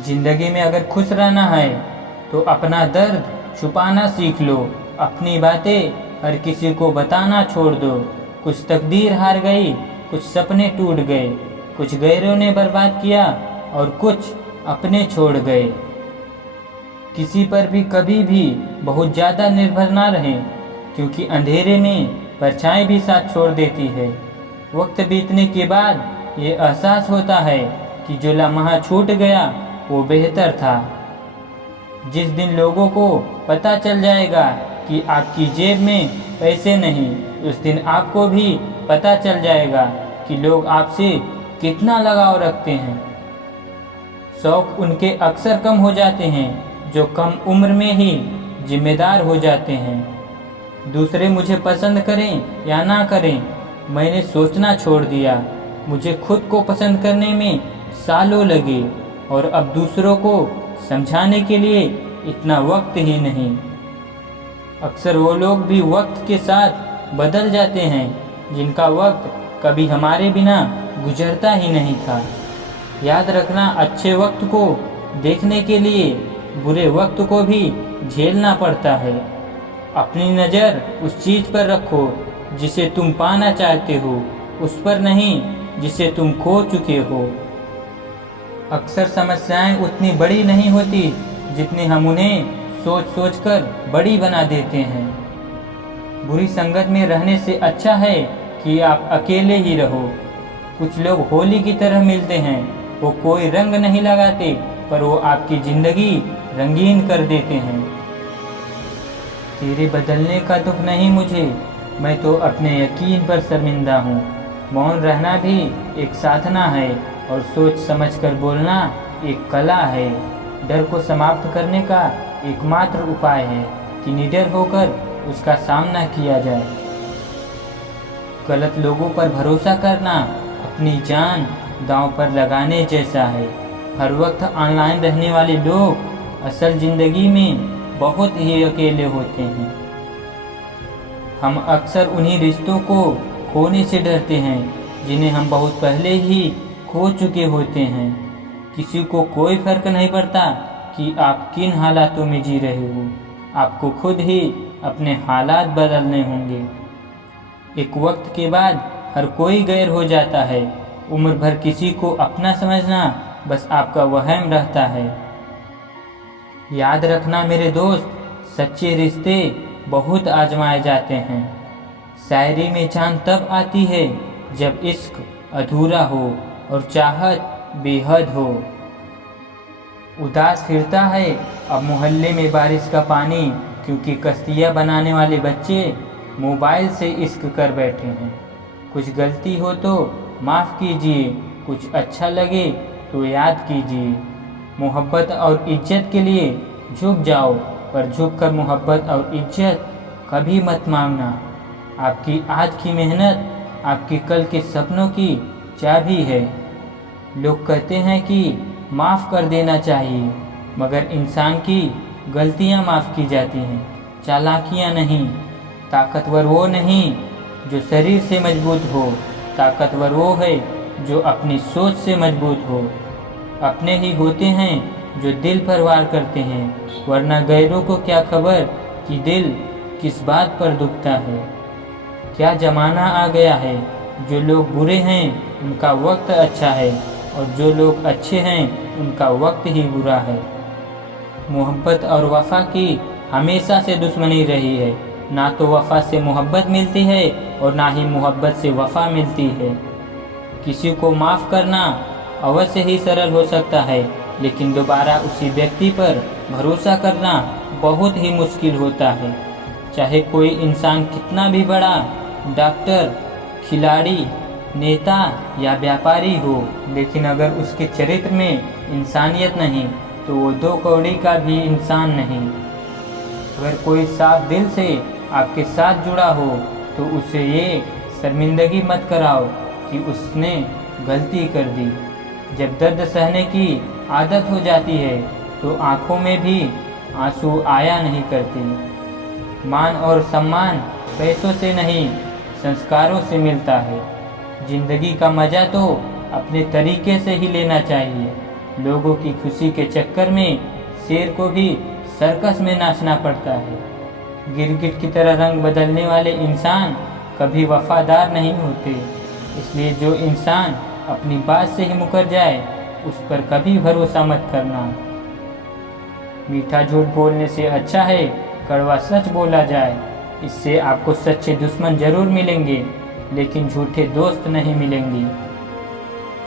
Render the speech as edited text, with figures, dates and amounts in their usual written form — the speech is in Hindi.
जिंदगी में अगर खुश रहना है तो अपना दर्द छुपाना सीख लो। अपनी बातें हर किसी को बताना छोड़ दो। कुछ तकदीर हार गई, कुछ सपने टूट गए, कुछ गैरों ने बर्बाद किया और कुछ अपने छोड़ गए। किसी पर भी कभी भी बहुत ज़्यादा निर्भर ना रहें, क्योंकि अंधेरे में परछाई भी साथ छोड़ देती है। वक्त बीतने के बाद ये एहसास होता है कि जो लम्हा छूट गया वो बेहतर था। जिस दिन लोगों को पता चल जाएगा कि आपकी जेब में पैसे नहीं, उस दिन आपको भी पता चल जाएगा कि लोग आपसे कितना लगाव रखते हैं। शौक उनके अक्सर कम हो जाते हैं जो कम उम्र में ही जिम्मेदार हो जाते हैं। दूसरे मुझे पसंद करें या ना करें, मैंने सोचना छोड़ दिया। मुझे खुद को पसंद करने में सालों लगे और अब दूसरों को समझाने के लिए इतना वक्त ही नहीं। अक्सर वो लोग भी वक्त के साथ बदल जाते हैं जिनका वक्त कभी हमारे बिना गुजरता ही नहीं था। याद रखना, अच्छे वक्त को देखने के लिए बुरे वक्त को भी झेलना पड़ता है। अपनी नज़र उस चीज़ पर रखो जिसे तुम पाना चाहते हो, उस पर नहीं जिसे तुम खो चुके हो। अक्सर समस्याएं उतनी बड़ी नहीं होती जितनी हम उन्हें सोच सोच कर बड़ी बना देते हैं। बुरी संगत में रहने से अच्छा है कि आप अकेले ही रहो। कुछ लोग होली की तरह मिलते हैं, वो कोई रंग नहीं लगाते पर वो आपकी ज़िंदगी रंगीन कर देते हैं। तेरे बदलने का दुख नहीं मुझे, मैं तो अपने यकीन पर शर्मिंदा हूँ। मौन रहना भी एक साधना है और सोच समझकर बोलना एक कला है। डर को समाप्त करने का एकमात्र उपाय है कि निडर होकर उसका सामना किया जाए। गलत लोगों पर भरोसा करना अपनी जान दांव पर लगाने जैसा है। हर वक्त ऑनलाइन रहने वाले लोग असल ज़िंदगी में बहुत ही अकेले होते हैं। हम अक्सर उन्हीं रिश्तों को खोने से डरते हैं जिन्हें हम बहुत पहले ही खो चुके होते हैं। किसी को कोई फर्क नहीं पड़ता कि आप किन हालातों में जी रहे हो, आपको खुद ही अपने हालात बदलने होंगे। एक वक्त के बाद हर कोई गैर हो जाता है। उम्र भर किसी को अपना समझना बस आपका वहम रहता है। याद रखना मेरे दोस्त, सच्चे रिश्ते बहुत आजमाए जाते हैं। शायरी में जान तब आती है जब इश्क अधूरा हो और चाहत बेहद हो। उदास फिरता है अब मोहल्ले में बारिश का पानी, क्योंकि कश्तियाँ बनाने वाले बच्चे मोबाइल से इश्क कर बैठे हैं। कुछ गलती हो तो माफ़ कीजिए, कुछ अच्छा लगे तो याद कीजिए। मोहब्बत और इज्जत के लिए झुक जाओ, पर झुक कर मोहब्बत और इज्जत कभी मत मांगना। आपकी आज की मेहनत आपके कल के सपनों की चाबी है। लोग कहते हैं कि माफ़ कर देना चाहिए, मगर इंसान की गलतियां माफ़ की जाती हैं, चालाकियां नहीं। ताकतवर वो नहीं जो शरीर से मजबूत हो, ताकतवर वो है जो अपनी सोच से मजबूत हो। अपने ही होते हैं जो दिल पर वार करते हैं, वरना गैरों को क्या खबर कि दिल किस बात पर दुखता है। क्या ज़माना आ गया है, जो लोग बुरे हैं उनका वक्त अच्छा है और जो लोग अच्छे हैं उनका वक्त ही बुरा है। मोहब्बत और वफ़ा की हमेशा से दुश्मनी रही है। ना तो वफ़ा से मोहब्बत मिलती है और ना ही मोहब्बत से वफ़ा मिलती है। किसी को माफ़ करना अवश्य ही सरल हो सकता है, लेकिन दोबारा उसी व्यक्ति पर भरोसा करना बहुत ही मुश्किल होता है। चाहे कोई इंसान कितना भी बड़ा डॉक्टर, खिलाड़ी, नेता या व्यापारी हो, लेकिन अगर उसके चरित्र में इंसानियत नहीं तो वो दो कौड़ी का भी इंसान नहीं। अगर कोई साफ दिल से आपके साथ जुड़ा हो तो उसे ये शर्मिंदगी मत कराओ कि उसने गलती कर दी। जब दर्द सहने की आदत हो जाती है तो आँखों में भी आंसू आया नहीं करते। मान और सम्मान पैसों से नहीं, संस्कारों से मिलता है। जिंदगी का मज़ा तो अपने तरीके से ही लेना चाहिए। लोगों की खुशी के चक्कर में शेर को भी सर्कस में नाचना पड़ता है। गिरगिट की तरह रंग बदलने वाले इंसान कभी वफादार नहीं होते, इसलिए जो इंसान अपनी बात से ही मुकर जाए उस पर कभी भरोसा मत करना। मीठा झूठ बोलने से अच्छा है कड़वा सच बोला जाए। इससे आपको सच्चे दुश्मन जरूर मिलेंगे, लेकिन झूठे दोस्त नहीं मिलेंगे।